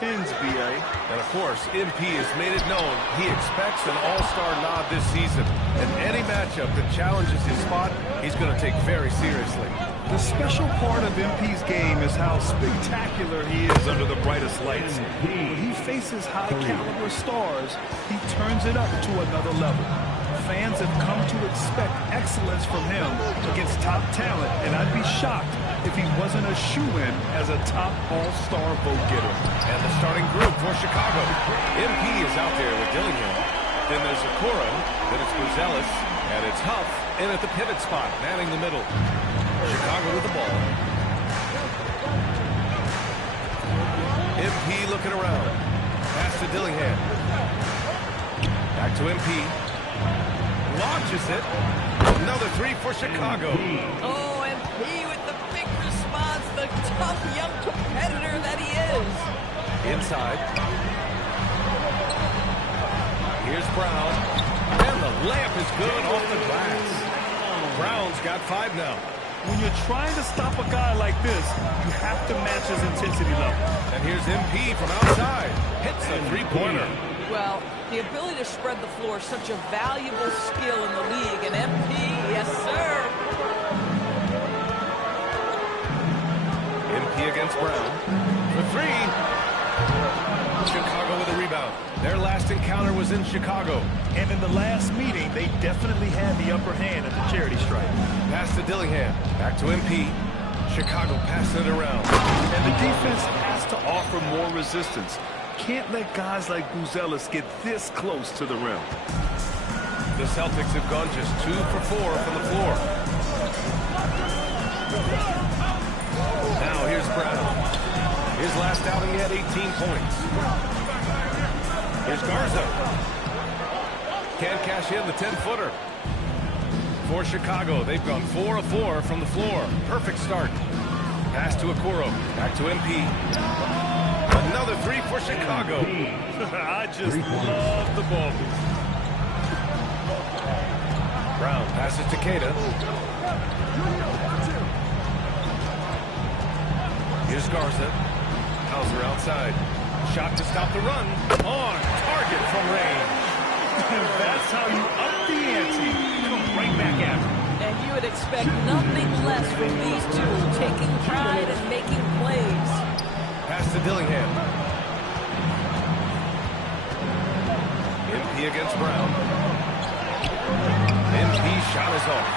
pins, B.A. And, of course, MP has made it known he expects an all-star nod this season. And any matchup that challenges his spot, he's going to take very seriously. The special part of MP's game is how spectacular he is under the brightest lights. When he faces high-caliber stars, he turns it up to another level. Fans have come to expect excellence from him against top talent, and I'd be shocked if he wasn't a shoo-in as a top all-star vote-getter. And the starting group for Chicago. MP is out there with Dillingham. Then there's Okoro, then it's Buzelis, and it's Huff in at the pivot spot, manning the middle. Chicago with the ball. MP looking around. Pass to Dillingham. Back to MP. Launches it. Another three for Chicago. Oh, MP with the big response, the tough young competitor that he is. Inside. Here's Brown. And the layup is good off the glass. Brown's got 5 now. When you're trying to stop a guy like this, you have to match his intensity level. And here's MP from outside. Hits a three-pointer. Well, the ability to spread the floor is such a valuable skill in the league. And MP, yes, sir. MP against Brown. For 3. Chicago with a rebound. Their last encounter was in Chicago. And in the last meeting, they definitely had the upper hand at the charity stripe. Pass to Dillingham. Back to MP. Chicago passing it around. And the defense has to offer more resistance. Can't let guys like Buzelis get this close to the rim. The Celtics have gone just 2 for 4 from the floor. Now here's Brown. His last outing, he had 18 points. Here's Garza. Can't cash in the 10-footer. For Chicago, they've gone 4 of 4 from the floor. Perfect start. Pass to Okoro. Back to MP. Another 3 for Chicago. I just love the ball. Brown passes to Keita. Here's Garza. Hauser outside. Shot to stop the run. On target from range. That's how you up the ante. Come right back at him. And you would expect nothing less from these two, taking pride and making plays. Pass to Dillingham. MP against Brown. MP shot is off.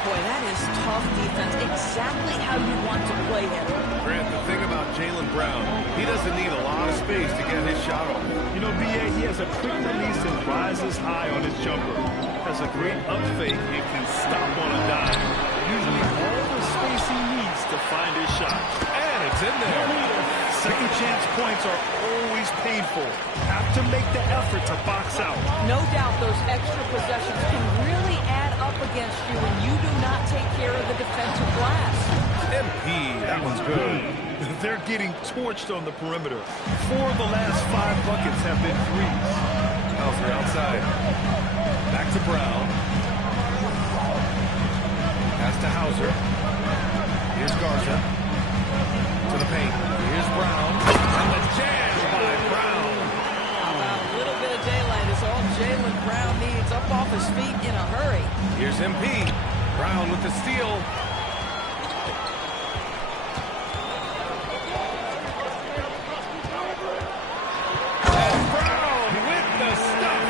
Boy, that is tough defense. Exactly how you want to play him. Grant, the thing about Jaylen Brown, he doesn't need a lot of space to get his shot off. You know, B.A., he has a quick release and rises high on his jumper. Has a great up fake and can stop on a dime. Usually all the space he needs to find his shot. And it's in there. Second chance points are always painful. Have to make the effort to box out. No doubt those extra possessions can really add up against you when you do not take care of the defensive glass. MP, that one's good. They're getting torched on the perimeter. 4 of the last 5 buckets have been threes. Hauser outside. Back to Brown. Pass to Hauser. Here's Garza. To the paint. Here's Brown. And the jam by Brown. A little bit of daylight is all Jaylen Brown needs. Up off his feet in a hurry. Here's MP. Brown with the steal. And Brown with the stuff.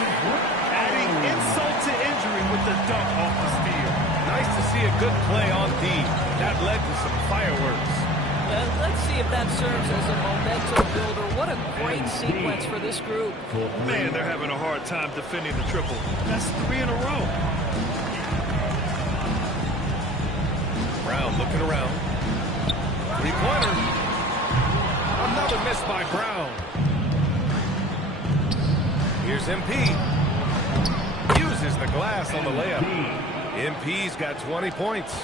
Adding insult to injury with the dunk off the steal. Nice to see a good play on D. That led to some fireworks. Let's see if that serves as a momentum builder. What a great sequence for this group. Man, they're having a hard time defending the triple. That's 3 in a row. Brown looking around. 3-pointer. Another miss by Brown. Here's MP. Uses the glass on the layup. MP's got 20 points.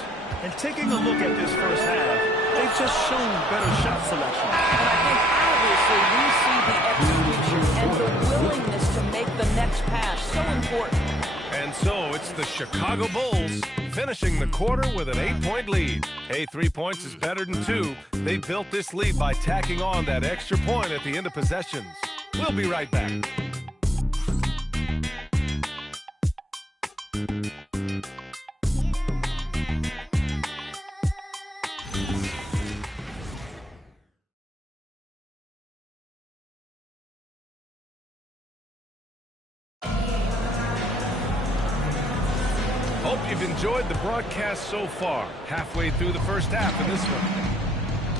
And taking a look at this first half, they've just shown better shot selection. And I think obviously we see the execution and the willingness to make the next pass so important. And so it's the Chicago Bulls finishing the quarter with an 8-point lead. Hey, 3 points is better than 2. They built this lead by tacking on that extra point at the end of possessions. We'll be right back. Hope you've enjoyed the broadcast so far. Halfway through the first half in this one.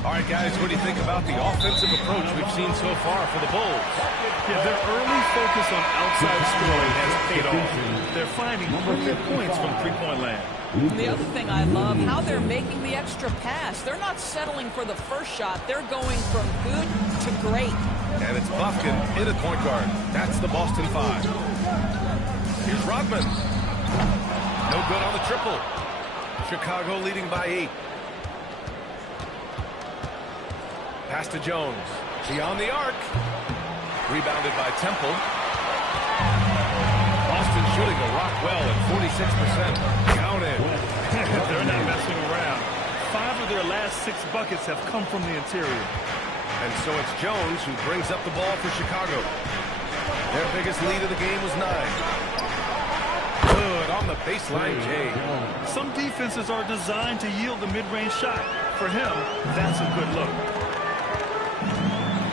All right, guys, what do you think about the offensive approach we've seen so far for the Bulls? Yeah, their early focus on outside scoring has paid off. They're finding plenty of points from three-point land. The other thing I love, how they're making the extra pass. They're not settling for the first shot. They're going from good to great. And it's Buffkin in at point guard. That's the Boston 5. Here's Rodman. No good on the triple. Chicago leading by 8. Pass to Jones. Beyond the arc. Rebounded by Temple. Boston shooting a rock well at 46%. Counted. They're not messing around. 5 of their last 6 buckets have come from the interior. And so it's Jones who brings up the ball for Chicago. Their biggest lead of the game was 9. Good on the baseline, Jay. Some defenses are designed to yield the mid-range shot. For him, that's a good look.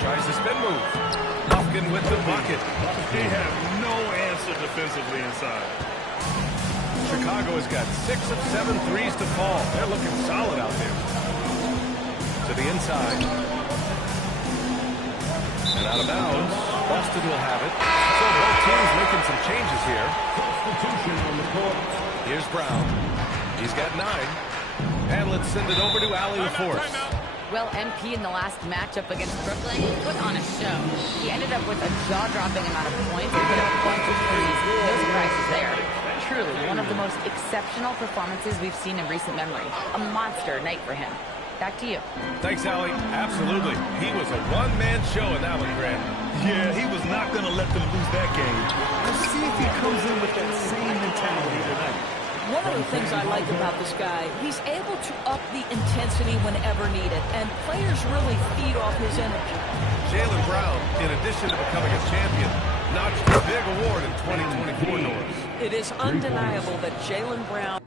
Tries the spin move. Buffkin with the bucket. They have no answer defensively inside. Chicago has got 6 of 7 threes to fall. They're looking solid out there. To the inside. And out of bounds. Boston will have it. So both teams making some changes here. Here's Brown. He's got 9. And let's send it over to Allie with force. Well, MP in the last matchup against Brooklyn put on a show. He ended up with a jaw-dropping amount of points and put up a bunch of threes. No surprises there. Truly, one of the most exceptional performances we've seen in recent memory. A monster night for him. Back to you. Thanks, Allie. Absolutely. He was a one-man show in that one, Grant. Yeah, he was not going to let them lose that game. Let's see if he comes in with that same mentality tonight. One of the things I like about this guy, he's able to up the intensity whenever needed, and players really feed off his energy. Jaylen Brown, in addition to becoming a champion, notched a big award in 2024 Norris. It is undeniable that Jaylen Brown